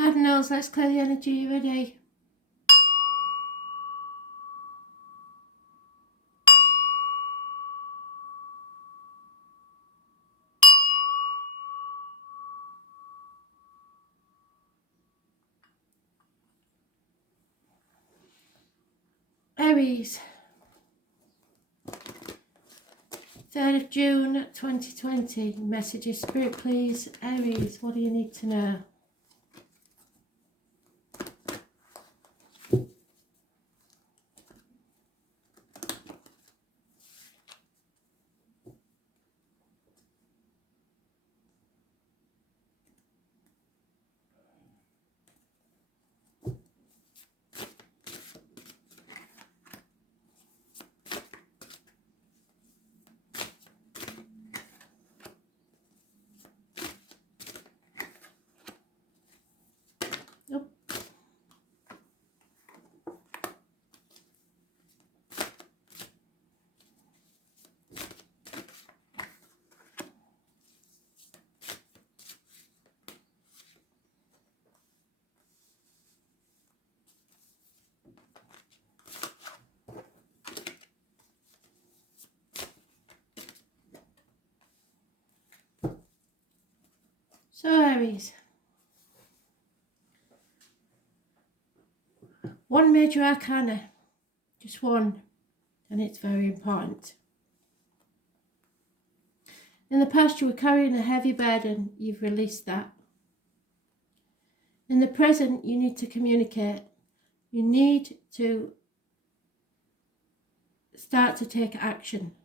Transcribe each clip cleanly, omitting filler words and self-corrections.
Cardinals, let's clear the energy. You ready? Aries, 3rd of June 2020. Messages, Spirit, please. Aries, what do you need to know? So Aries, one major arcana, just one, and it's very important. In the past you were carrying a heavy burden, you've released that. In the present you need to communicate. You need to start to take action,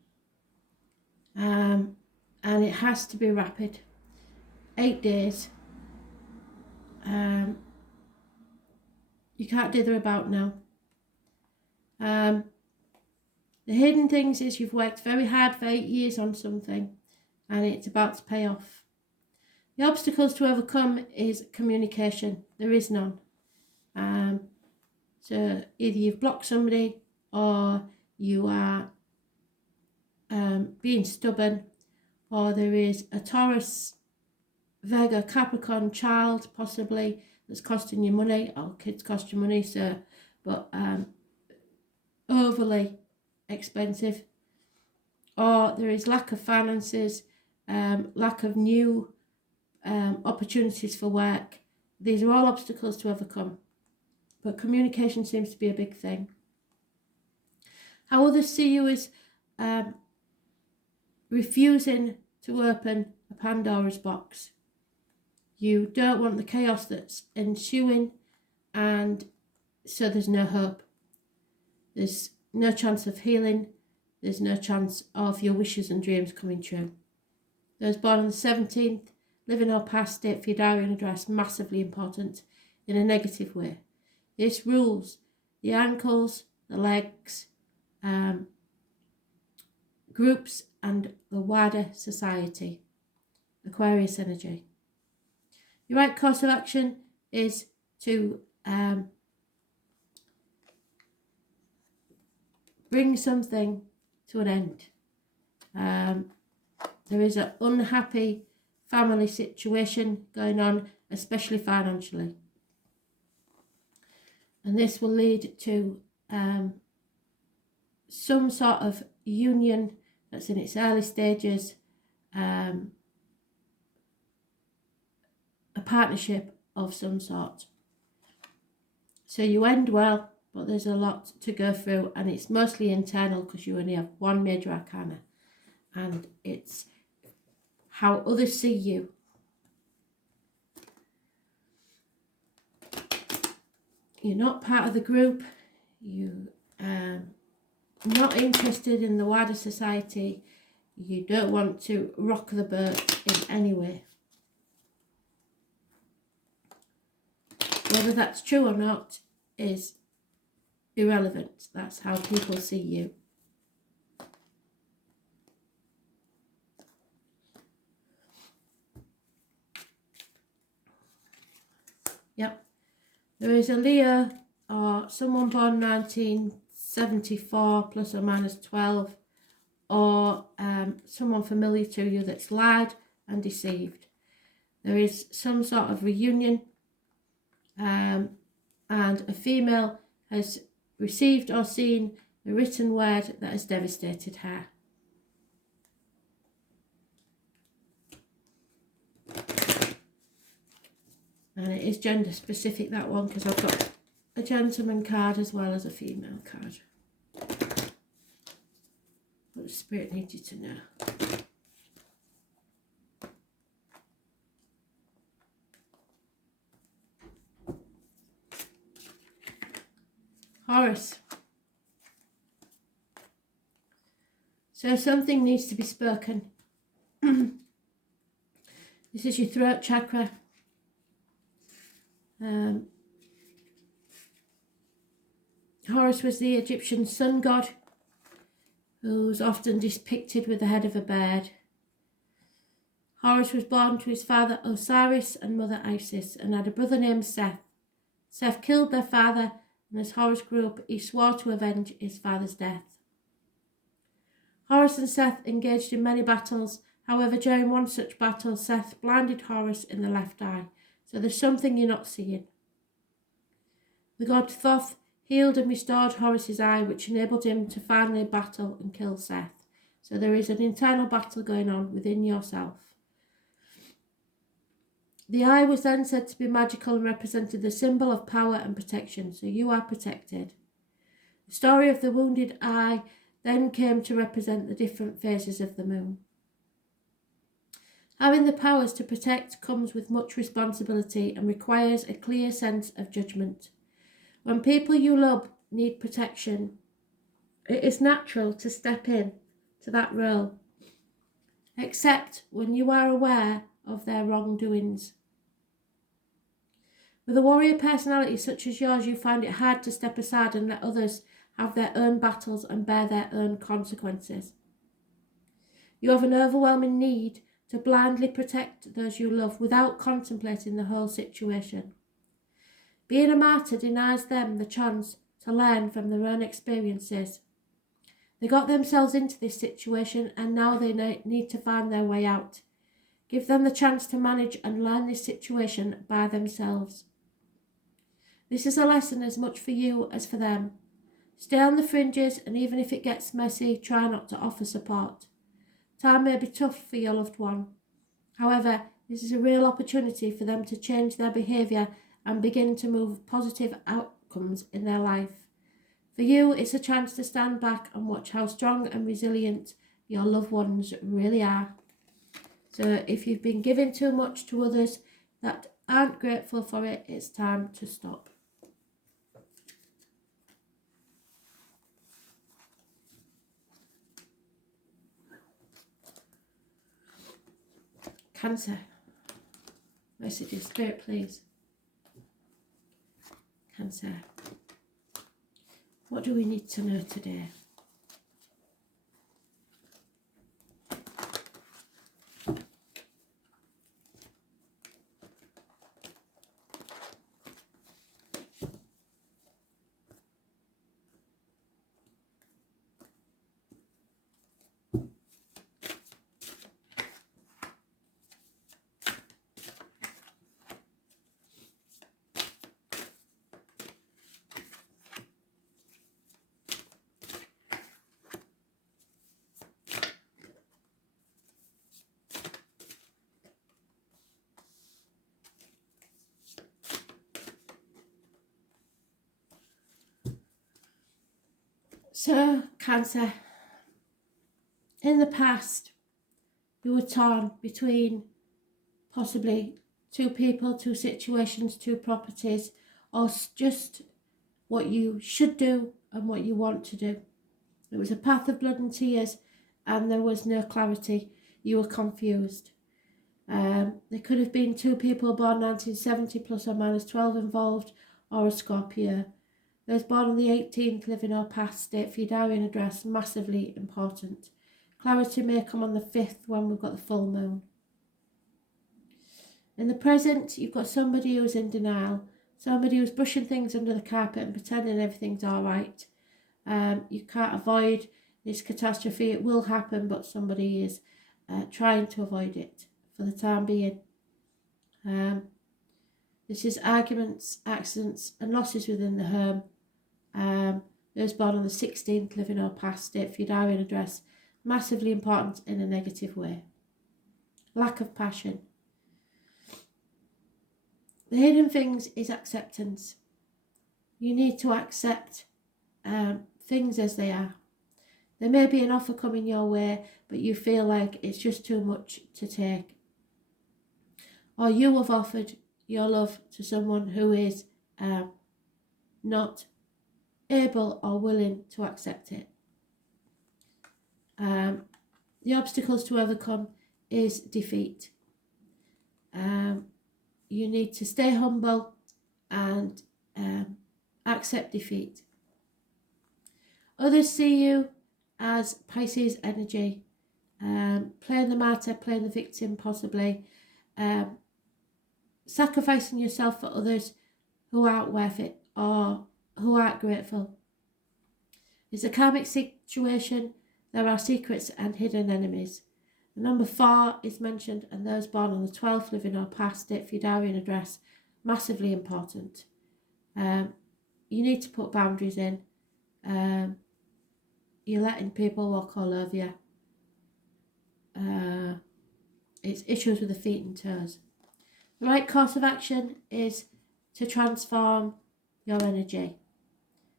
and it has to be rapid. 8 days. You can't dither about now. The hidden things is you've worked very hard for 8 years on something and it's about to pay off. The obstacles to overcome is communication. There is none. So either you've blocked somebody or you are being stubborn, or there is a Taurus, Virgo, Capricorn child possibly that's costing you money, or kids cost you money, so but overly expensive, or there is lack of finances, lack of new opportunities for work. These are all obstacles to overcome, but communication seems to be a big thing. How others see you is refusing to open a Pandora's box. You don't want the chaos that's ensuing, and so there's no hope. There's no chance of healing. There's no chance of your wishes and dreams coming true. Those born on the 17th, living or past, date for your diary and address, massively important in a negative way. This rules the ankles, the legs, groups and the wider society. Aquarius energy. Your right course of action is to bring something to an end. There is an unhappy family situation going on, especially financially. And this will lead to some sort of union that's in its early stages, a partnership of some sort. So you end well, but there's a lot to go through, and it's mostly internal because you only have one major arcana, and it's how others see you. You're not part of the group. You not interested in the wider society. You don't want to rock the boat in any way. Whether that's true or not is irrelevant. That's how people see you. Yep. There is a Leo or someone born 1974 plus or minus 12, or someone familiar to you that's lied and deceived. There is some sort of reunion and a female has received or seen a written word that has devastated her. And it is gender specific, that one, because I've got a gentleman card as well as a female card. What the Spirit needs you to know. Horus. So something needs to be spoken. This is your throat chakra. Horus was the Egyptian sun god, who was often depicted with the head of a bird. Horus was born to his father Osiris and mother Isis, and had a brother named Seth. Seth killed their father, and as Horus grew up, he swore to avenge his father's death. Horus and Seth engaged in many battles. However, during one such battle, Seth blinded Horus in the left eye. So there's something you're not seeing. The god Thoth healed and restored Horus's eye, which enabled him to finally battle and kill Seth. So there is an internal battle going on within yourself. The eye was then said to be magical and represented the symbol of power and protection, so you are protected. The story of the wounded eye then came to represent the different phases of the moon. Having the powers to protect comes with much responsibility and requires a clear sense of judgment. When people you love need protection, it is natural to step in to that role, except when you are aware of their wrongdoings. With a warrior personality such as yours, you find it hard to step aside and let others have their own battles and bear their own consequences. You have an overwhelming need to blindly protect those you love without contemplating the whole situation. Being a martyr denies them the chance to learn from their own experiences. They got themselves into this situation and now they need to find their way out. Give them the chance to manage and learn this situation by themselves. This is a lesson as much for you as for them. Stay on the fringes, and even if it gets messy, try not to offer support. Time may be tough for your loved one. However, this is a real opportunity for them to change their behaviour and begin to move positive outcomes in their life. For you, it's a chance to stand back and watch how strong and resilient your loved ones really are. So if you've been giving too much to others that aren't grateful for it, it's time to stop. Cancer. Messages, Spirit, please. Cancer. What do we need to know today? So, Cancer, in the past, you were torn between possibly two people, two situations, two properties, or just what you should do and what you want to do. It was a path of blood and tears, and there was no clarity. You were confused. There could have been two people born 1970 plus or minus 12 involved, or a Scorpio. Those born on the 18th, living or past, date for your diary and address, massively important. Clarity may come on the 5th when we've got the full moon. In the present, you've got somebody who's in denial, somebody who's brushing things under the carpet and pretending everything's all right. You can't avoid this catastrophe. It will happen, but somebody is trying to avoid it for the time being. This is arguments, accidents and losses within the home. Those born on the 16th, living or past, date for your diary and address. Massively important in a negative way. Lack of passion. The hidden things is acceptance. You need to accept things as they are. There may be an offer coming your way, but you feel like it's just too much to take. Or you have offered your love to someone who is not able or willing to accept it. The obstacles to overcome is defeat. You need to stay humble and accept defeat. Others see you as Pisces energy, playing the martyr, playing the victim possibly, sacrificing yourself for others who aren't worth it or who aren't grateful. It's a karmic situation. There are secrets and hidden enemies. The number 4 is mentioned, and those born on the 12th, living or past, date for your diary and address, massively important. You need to put boundaries in. You're letting people walk all over you. It's issues with the feet and toes. The right course of action is to transform your energy.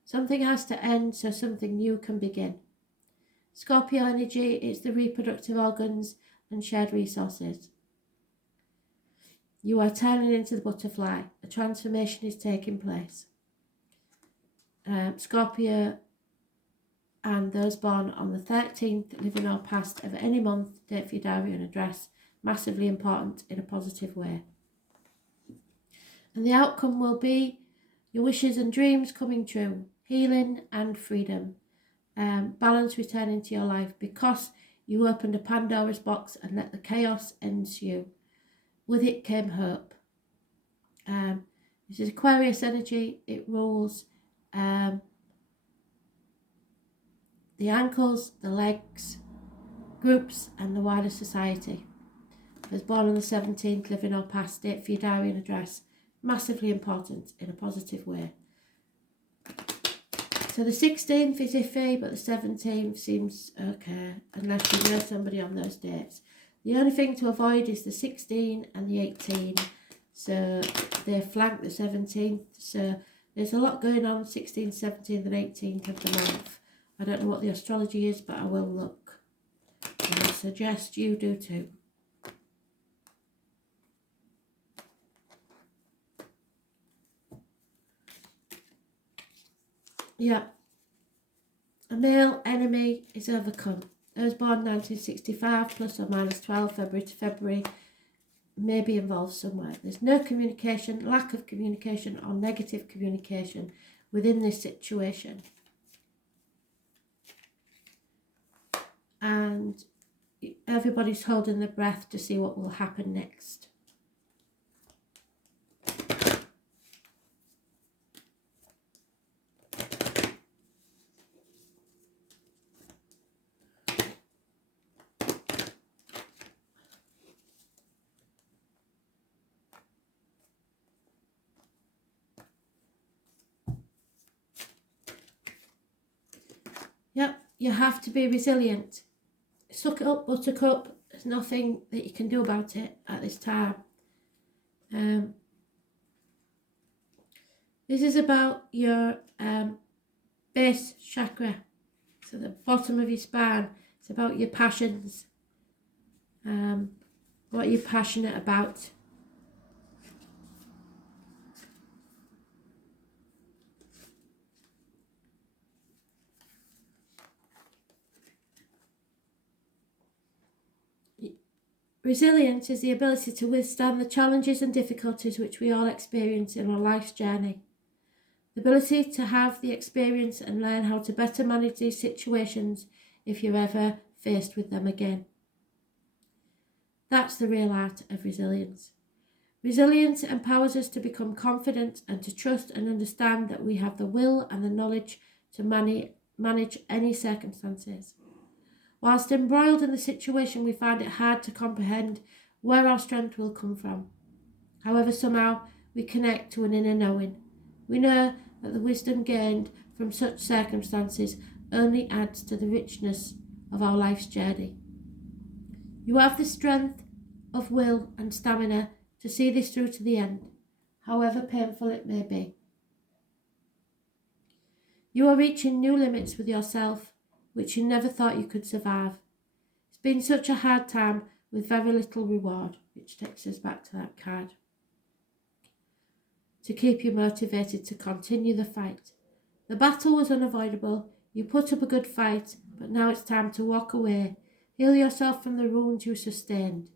Something has to end so something new can begin. Scorpio energy is the reproductive organs and shared resources. You are turning into the butterfly. A transformation is taking place. Scorpio and those born on the 13th, living or past of any month, date for your diary and address, massively important in a positive way. And the outcome will be your wishes and dreams coming true, healing and freedom, balance returning to your life because you opened a Pandora's box and let the chaos ensue. With it came hope. This is Aquarius energy. It rules the ankles, the legs, groups and the wider society. If I was born on the 17th, living or past, date for your diary and address, massively important in a positive way. So the 16th is iffy, but the 17th seems okay, unless you know somebody on those dates. The only thing to avoid is the 16 and the 18. So they flank the 17th. So there's a lot going on 16th, 17th and 18th of the month. I don't know what the astrology is, but I will look. And I suggest you do too. Yeah. A male enemy is overcome. Those born 1965 plus or minus 12 February to February may be involved somewhere. There's no communication, lack of communication or negative communication within this situation. And everybody's holding their breath to see what will happen next. Yep, you have to be resilient. Suck it up, buttercup. There's nothing that you can do about it at this time. This is about your base chakra. So the bottom of your spine. It's about your passions. What are you passionate about? Resilience is the ability to withstand the challenges and difficulties which we all experience in our life's journey. The ability to have the experience and learn how to better manage these situations if you're ever faced with them again. That's the real art of resilience. Resilience empowers us to become confident and to trust and understand that we have the will and the knowledge to manage any circumstances. Whilst embroiled in the situation, we find it hard to comprehend where our strength will come from. However, somehow we connect to an inner knowing. We know that the wisdom gained from such circumstances only adds to the richness of our life's journey. You have the strength of will and stamina to see this through to the end, however painful it may be. You are reaching new limits with yourself, which you never thought you could survive. It's been such a hard time with very little reward, which takes us back to that card, to keep you motivated to continue the fight. The battle was unavoidable. You put up a good fight, but now it's time to walk away. Heal yourself from the wounds you sustained.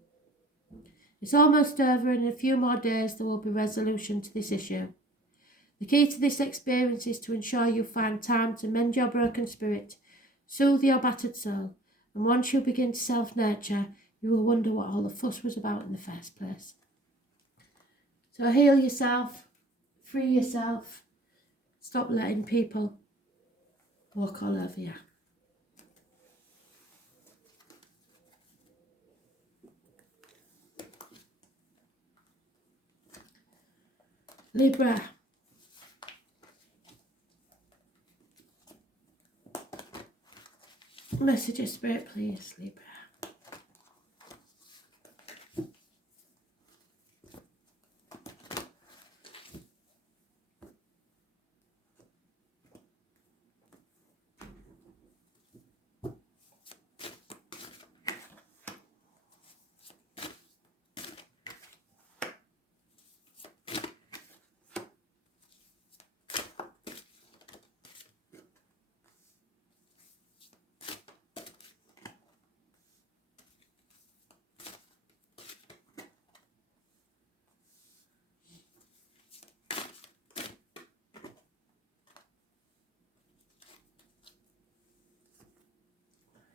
It's almost over. In a few more days there will be resolution to this issue. The key to this experience is to ensure you find time to mend your broken spirit, soothe your battered soul, and once you begin to self-nurture, you will wonder what all the fuss was about in the first place. So heal yourself, free yourself, stop letting people walk all over you. Libra. Message of Spirit, please, Libra.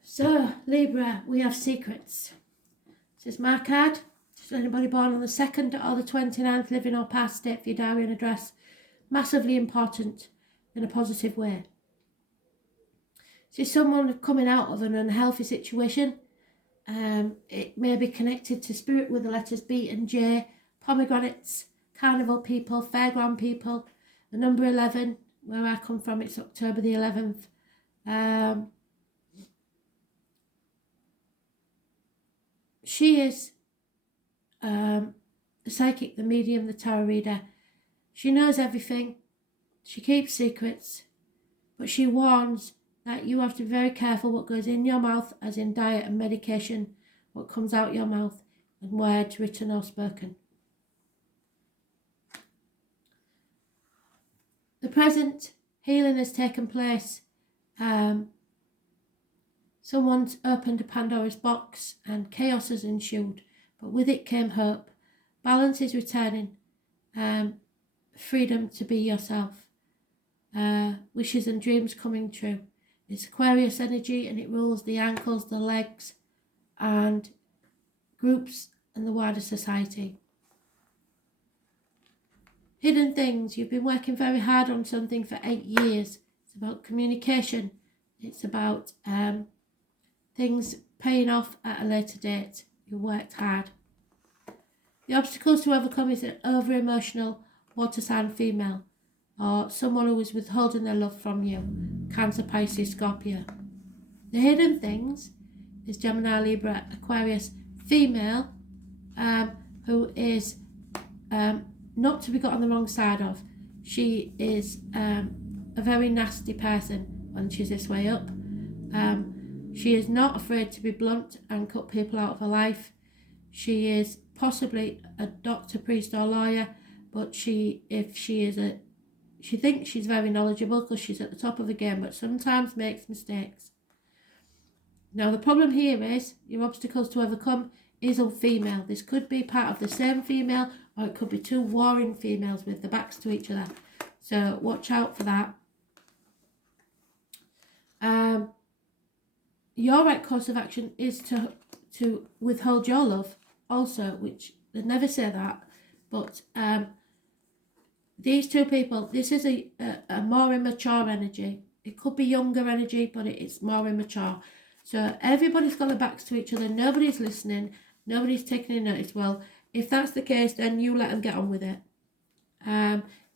So, Libra, we have secrets. This is my card. Is anybody born on the 2nd or the 29th, living or past, state for your diary and address. Massively important in a positive way. This is someone coming out of an unhealthy situation. It may be connected to spirit with the letters B and J, pomegranates, carnival people, fairground people. The number 11, where I come from, it's October the 11th. She is the psychic, the medium, the tarot reader. She knows everything. She keeps secrets. But she warns that you have to be very careful what goes in your mouth, as in diet and medication, what comes out your mouth, and words written or spoken. The present healing has taken place. Someone's opened a Pandora's box and chaos has ensued, but with it came hope. Balance is returning. Freedom to be yourself. Wishes and dreams coming true. It's Aquarius energy and it rules the ankles, the legs, and groups and the wider society. Hidden things. You've been working very hard on something for 8 years. It's about communication. It's about things paying off at a later date. You worked hard. The obstacles to overcome is an over-emotional water sign female, or someone who is withholding their love from you. Cancer, Pisces, Scorpio. The hidden things is Gemini, Libra, Aquarius, female, who is not to be got on the wrong side of. She is a very nasty person when she's this way up. She is not afraid to be blunt and cut people out of her life. She is possibly a doctor, priest or lawyer, but she thinks she's very knowledgeable because she's at the top of the game, but sometimes makes mistakes. Now the problem here is your obstacles to overcome is a female. This could be part of the same female, or it could be two warring females with their backs to each other. So watch out for that. Your right course of action is to withhold your love also, which they never say that, but these two people, this is a more immature energy. It could be younger energy, but it's more immature. So everybody's got their backs to each other. Nobody's listening. Nobody's taking any notice. Well, if that's the case, then you let them get on with it.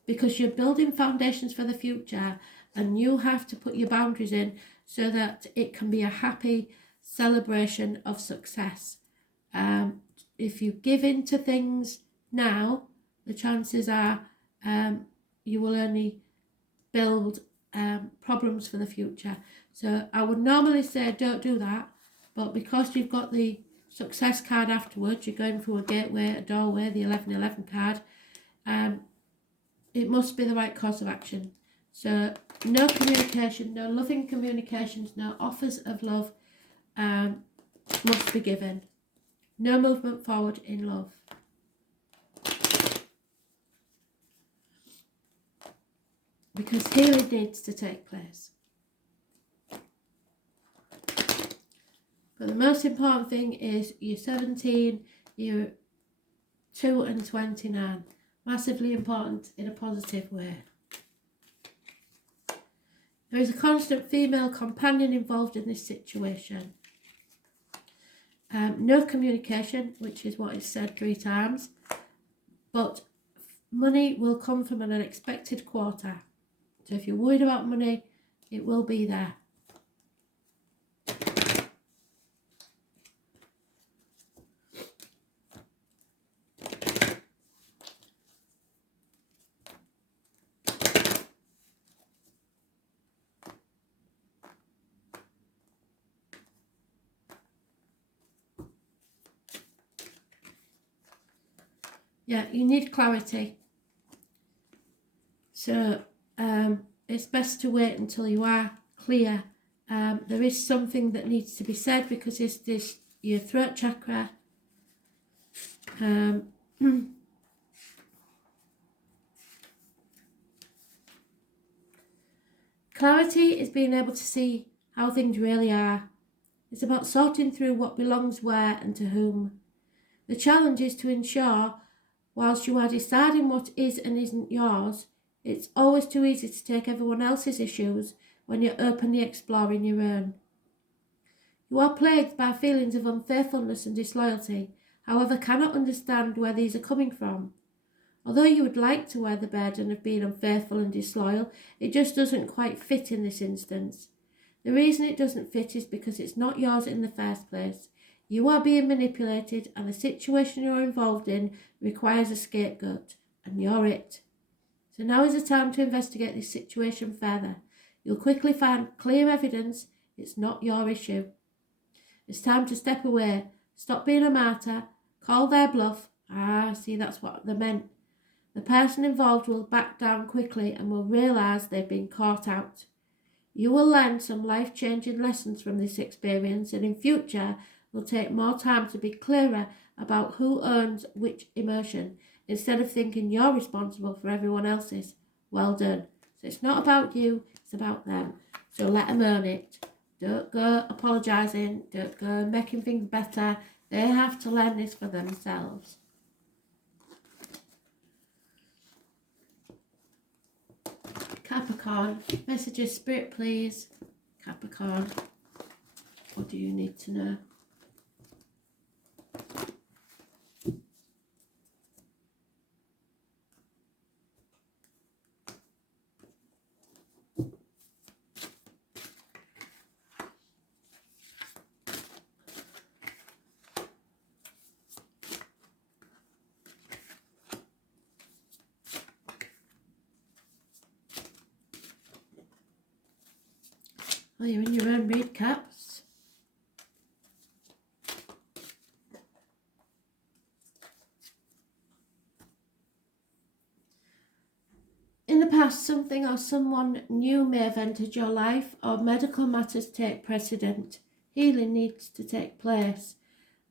because you're building foundations for the future, and you have to put your boundaries in so that it can be a happy celebration of success. If you give in to things now, the chances are you will only build problems for the future. So I would normally say don't do that, but because you've got the success card afterwards, you're going through a gateway, a doorway, the 1111 card, it must be the right course of action. So no communication, no loving communications, no offers of love must be given. No movement forward in love. Because healing needs to take place. But the most important thing is you're 17, you're 2 and 29. Massively important in a positive way. There is a constant female companion involved in this situation. No communication, which is what is said 3 times, but money will come from an unexpected quarter. So if you're worried about money, it will be there. Yeah, you need clarity. So it's best to wait until you are clear. There is something that needs to be said because it's this your throat chakra. Clarity is being able to see how things really are. It's about sorting through what belongs where and to whom. The challenge is to ensure, whilst you are deciding what is and isn't yours, it's always too easy to take everyone else's issues when you're openly exploring your own. You are plagued by feelings of unfaithfulness and disloyalty, however cannot understand where these are coming from. Although you would like to wear the burden of being unfaithful and disloyal, it just doesn't quite fit in this instance. The reason it doesn't fit is because it's not yours in the first place. You are being manipulated, and the situation you're involved in requires a scapegoat, and you're it. So now is the time to investigate this situation further. You'll quickly find clear evidence it's not your issue. It's time to step away, stop being a martyr, call their bluff. See, that's what they meant. The person involved will back down quickly and will realise they've been caught out. You will learn some life-changing lessons from this experience, and in future will take more time to be clearer about who owns which emotion, instead of thinking you're responsible for everyone else's. Well done. So it's not about you, it's about them. So let them own it. Don't go apologising, don't go making things better. They have to learn this for themselves. Capricorn, messages, Spirit, please. Capricorn, what do you need to know? Oh, you're in your own read, Caps. In the past, something or someone new may have entered your life, or medical matters take precedent. Healing needs to take place.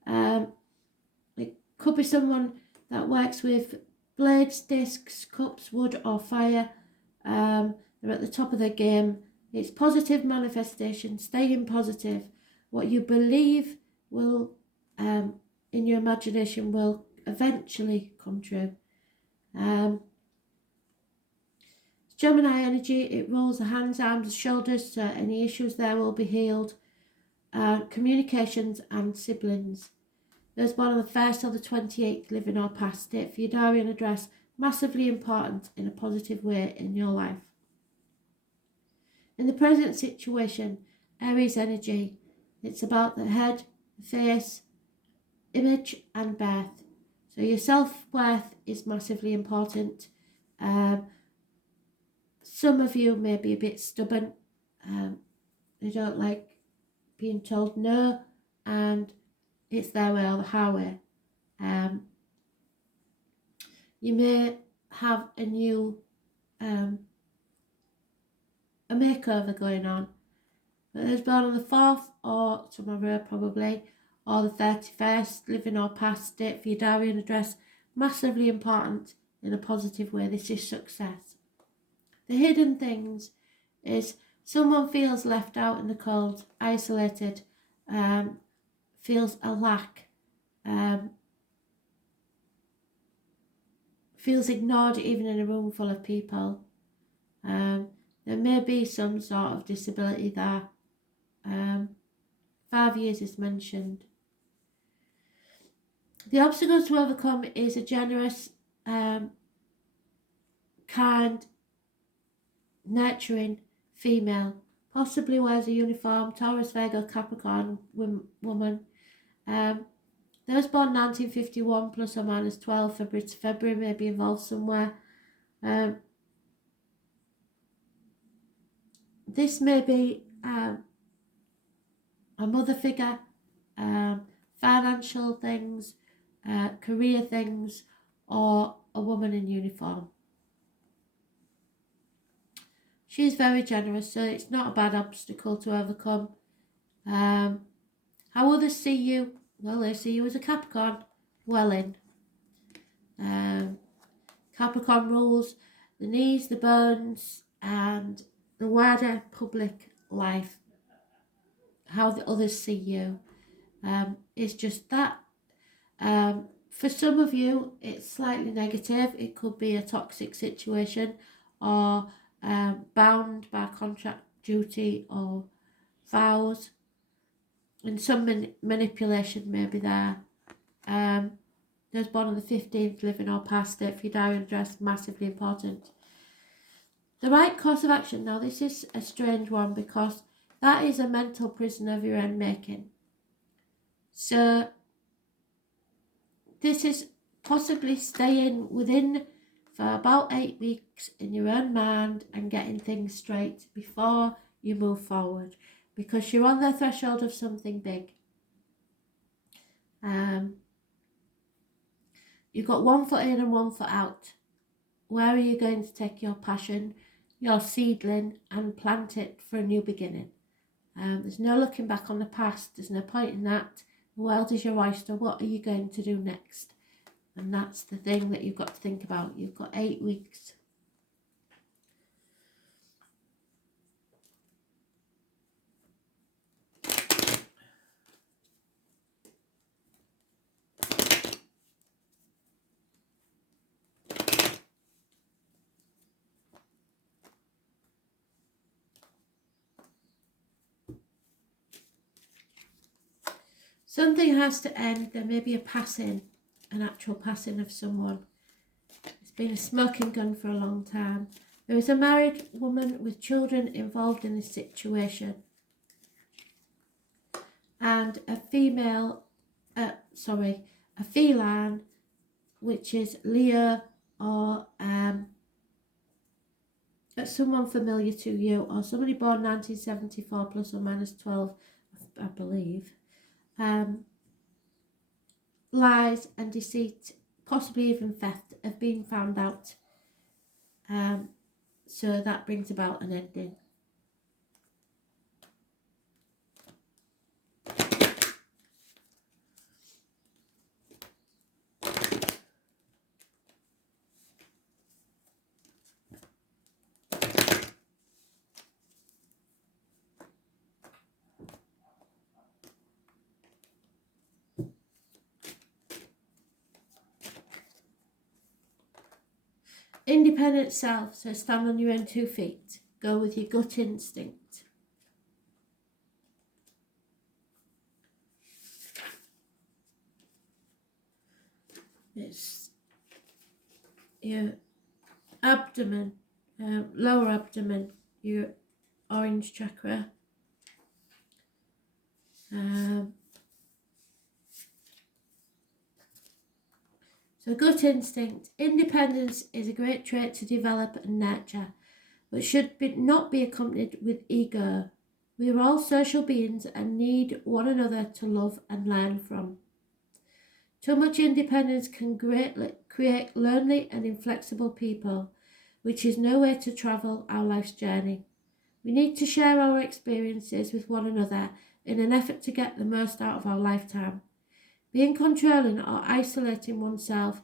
It could be someone that works with blades, discs, cups, wood or fire. They're at the top of their game. It's positive manifestation, staying positive. What you believe will, in your imagination, will eventually come true. Gemini energy, it rules the hands, arms, shoulders, so any issues there will be healed. Communications and siblings. Those born on the 1st or the 28th, living or past. Date for your diary and address massively important in a positive way in your life. In the present situation, Aries energy, it's about the head, the face, image and birth. So your self-worth is massively important. Some of you may be a bit stubborn. They don't like being told no, and it's their way or the highway. You may have a new a makeover going on. But those born on the 4th or tomorrow probably, or the 31st, living or past date for your diary and address, massively important in a positive way. This is success. The hidden things is someone feels left out in the cold, isolated, feels a lack, feels ignored even in a room full of people. There may be some sort of disability there. 5 years is mentioned. The obstacle to overcome is a generous, kind, nurturing female. Possibly wears a uniform, Taurus, Virgo, Capricorn woman. Those born 1951 plus or minus 12 February to February may be involved somewhere. This may be a mother figure, financial things, career things, or a woman in uniform. She's very generous, so it's not a bad obstacle to overcome. How others see you? Well, they see you as a Capricorn. Well in. Capricorn rules the knees, the bones, and the wider public life. How the others see you. It's just that. For some of you, it's slightly negative. It could be a toxic situation, or bound by contract duty or vows, and some manipulation may be there. Those born on the 15th, living or past it, for your diary address, massively important. The right course of action. Now, this is a strange one because that is a mental prison of your own making. So this is possibly staying within for about 8 weeks in your own mind and getting things straight before you move forward, because you're on the threshold of something big. You've got 1 foot in and 1 foot out. Where are you going to take your passion, your seedling, and plant it for a new beginning? There's no looking back on the past. There's no point in that. The world is your oyster. What are you going to do next? And that's the thing that you've got to think about. You've got 8 weeks. Something has to end. There may be a passing, an actual passing of someone. It's been a smoking gun for a long time. There is a married woman with children involved in this situation. And a feline, which is Leo or someone familiar to you, or somebody born 1974 plus or minus 12, I believe. Lies and deceit, possibly even theft, have been found out. So that brings about an ending. Independent self, so stand on your own 2 feet. Go with your gut instinct. your abdomen, lower abdomen, your orange chakra. So gut instinct. Independence is a great trait to develop and nurture, but should not be accompanied with ego. We are all social beings and need one another to love and learn from. Too much independence can create lonely and inflexible people, which is no way to travel our life's journey. We need to share our experiences with one another in an effort to get the most out of our lifetime. Being controlling or isolating oneself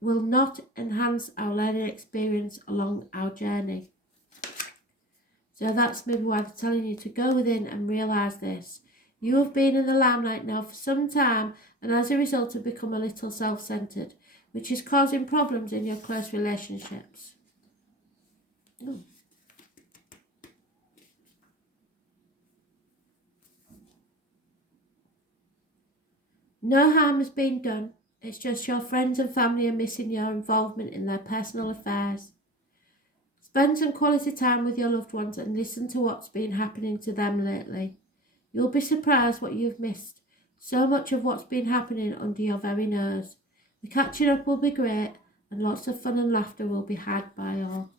will not enhance our learning experience along our journey. So that's maybe why they're telling you to go within and realise this. You have been in the limelight now for some time, and as a result have become a little self-centred, which is causing problems in your close relationships. Ooh. No harm has been done. It's just your friends and family are missing your involvement in their personal affairs. Spend some quality time with your loved ones and listen to what's been happening to them lately. You'll be surprised what you've missed. So much of what's been happening under your very nose. The catching up will be great and lots of fun and laughter will be had by all.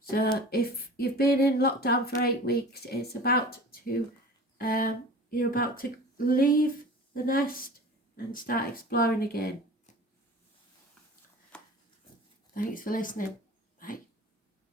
So if you've been in lockdown for 8 weeks, it's about to, you're about to leave the nest and start exploring again. Thanks for listening.